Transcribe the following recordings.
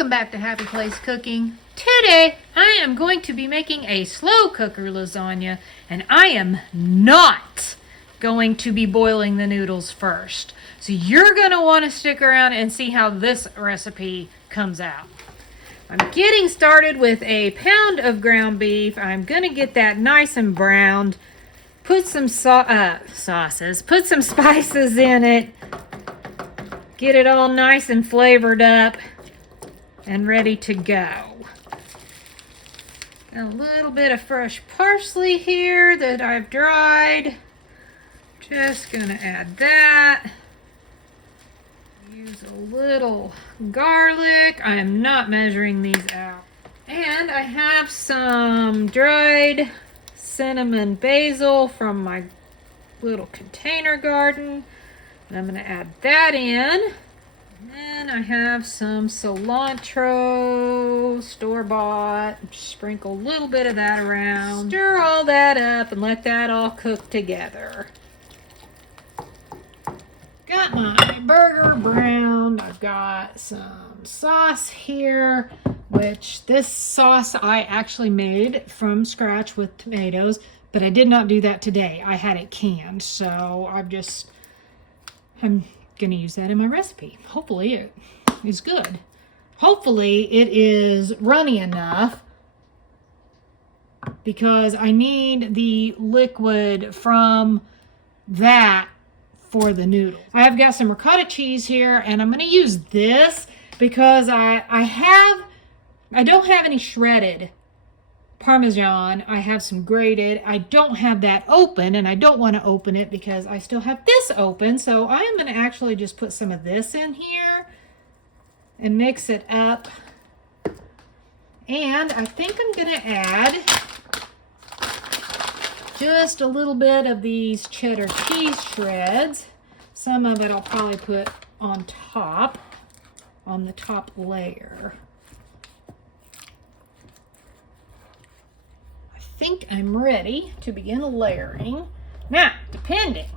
Welcome back to Happy Place Cooking. Today I am going to be making a slow cooker lasagna, and I am not going to be boiling the noodles first. So you're going to want to stick around and see how this recipe comes out. I'm getting started with a pound of ground beef. I'm going to get that nice and browned. Put some sauces, put some spices in it. Get it all nice and flavored up and ready to go. A little bit of fresh parsley here that I've dried. Just gonna add that. Use a little garlic. I am not measuring these out. And I have some dried cinnamon basil from my little container garden. And I'm gonna add that in. And then I have some cilantro, store-bought. Sprinkle a little bit of that around. Stir all that up and let that all cook together. Got my burger browned. I've got some sauce here, which this sauce I actually made from scratch with tomatoes, but I did not do that today. I had it canned, so I'm going to use that in my recipe. Hopefully it is good. Hopefully it is runny enough because I need the liquid from that for the noodles. I've got some ricotta cheese here, and I'm going to use this because I don't have any shredded Parmesan. I have some grated. I don't have that open, and I don't want to open it because I still have this open. So I am going to actually just put some of this in here and mix it up. And I think I'm going to add just a little bit of these cheddar cheese shreds. Some of it I'll probably put on top, on the top layer. I think I'm ready to begin layering. Now, depending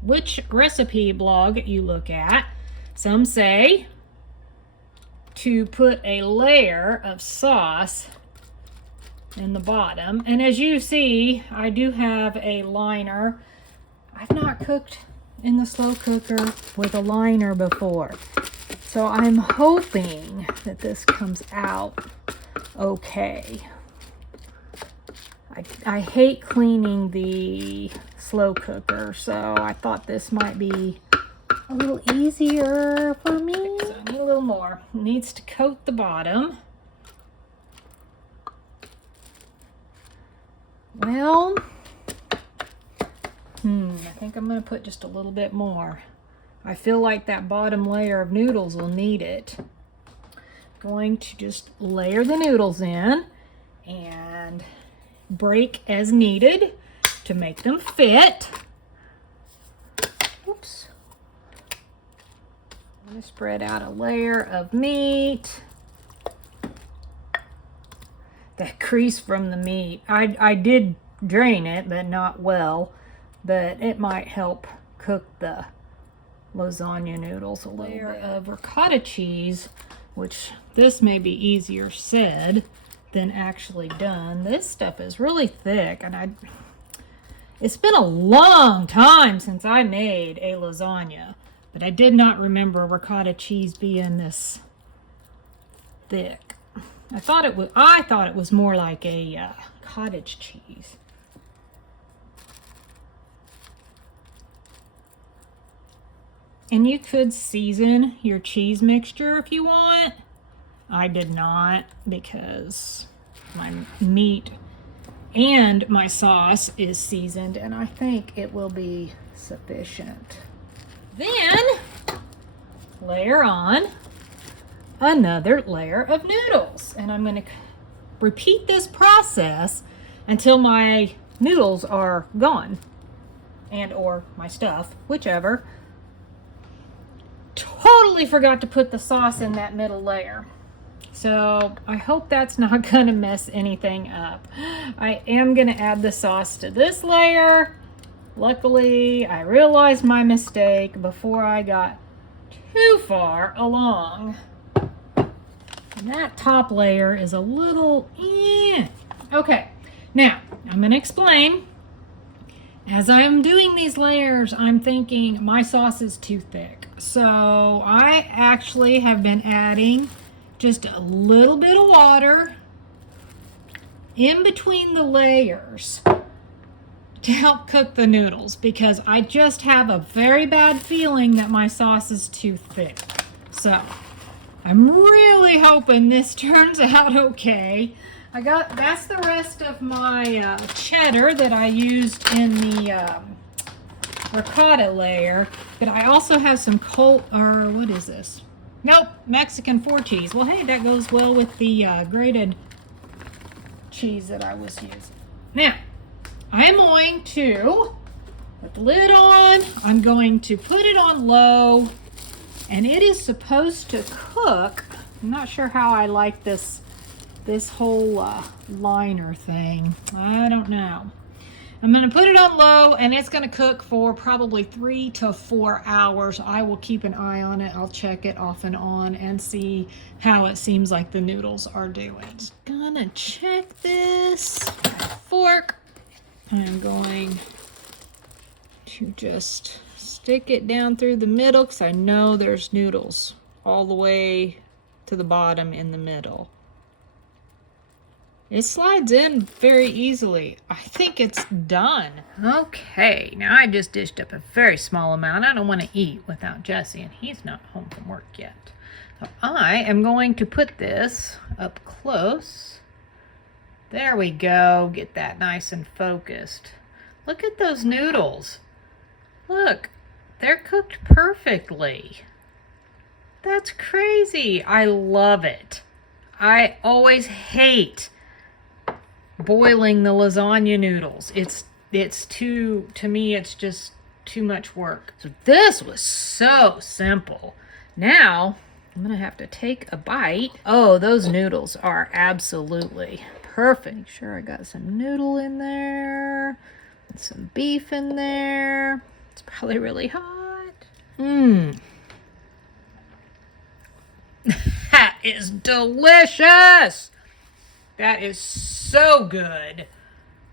which recipe blog you look at, some say to put a layer of sauce in the bottom. And as you see, I do have a liner. I've not cooked in the slow cooker with a liner before. So I'm hoping that this comes out okay. I hate cleaning the slow cooker, so I thought this might be a little easier for me. So I need a little more. It needs to coat the bottom. Well, I think I'm going to put just a little bit more. I feel like that bottom layer of noodles will need it. I'm going to just layer the noodles in and break as needed to make them fit. Oops. I'm going to spread out a layer of meat. That grease from the meat, I did drain it, but not well, but it might help cook the lasagna noodles a little bit. Of ricotta cheese, which this may be easier said than actually done. This stuff is really thick, and it's been a long time since I made a lasagna, but I did not remember ricotta cheese being this thick. I thought it was more like a cottage cheese. And you could season your cheese mixture if you want. I did not because my meat and my sauce is seasoned, and I think it will be sufficient. Then layer on another layer of noodles, and I'm going to repeat this process until my noodles are gone, and or my stuff, whichever. Totally forgot to put the sauce in that middle layer, so I hope that's not going to mess anything up. I am going to add the sauce to this layer. Luckily, I realized my mistake before I got too far along. that top layer is a little, Okay, now I'm going to explain. As I'm doing these layers, I'm thinking my sauce is too thick. So I actually have been adding just a little bit of water in between the layers to help cook the noodles, because I just have a very bad feeling that my sauce is too thick. So I'm really hoping this turns out okay. That's the rest of my cheddar that I used in the ricotta layer, but I also have some what is this? Nope, Mexican 4 cheese. Well, hey, that goes well with the grated cheese that I was using. Now, I'm going to put the lid on. I'm going to put it on low, and it is supposed to cook. I'm not sure how I like this whole liner thing. I don't know. I'm going to put it on low, and it's going to cook for probably 3 to 4 hours. I will keep an eye on it. I'll check it off and on and see how it seems like the noodles are doing. Just gonna check this fork. I'm going to just stick it down through the middle, because I know there's noodles all the way to the bottom in the middle. It slides in very easily. I think it's done. Okay, now I just dished up a very small amount. I don't want to eat without Jesse, and he's not home from work yet. So I am going to put this up close. There we go. Get that nice and focused. Look at those noodles. Look, they're cooked perfectly. That's crazy. I love it. I always hate boiling the lasagna noodles. To me, it's just too much work. So this was so simple. Now, I'm gonna have to take a bite. Oh, those noodles are absolutely perfect. Make sure I got some noodle in there, and some beef in there. It's probably really hot. That is delicious. That is so good.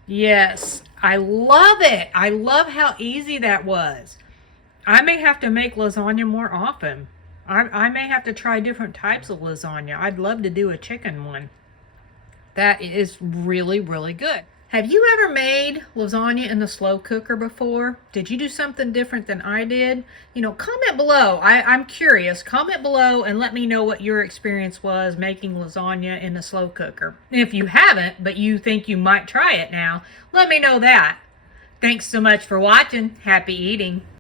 Yes, I love it. I love how easy that was. I may have to make lasagna more often. I may have to try different types of lasagna. I'd love to do a chicken one. That is really, really good. Have you ever made lasagna in the slow cooker before? Did you do something different than I did? You know, comment below. I'm curious. Comment below and let me know what your experience was making lasagna in the slow cooker. If you haven't, but you think you might try it now, let me know that. Thanks so much for watching. Happy eating.